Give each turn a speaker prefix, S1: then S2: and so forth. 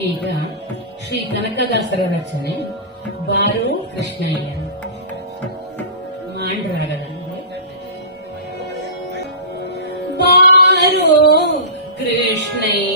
S1: ಈಗ ಶ್ರೀ ಕನಕದಾಸರ ರಚನೆ ಬಾರು ಕೃಷ್ಣಯ್ಯ ಮಾಂಡ್ರಾಗದಲ್ಲಿ ಬಾರು ಕೃಷ್ಣಯ್ಯ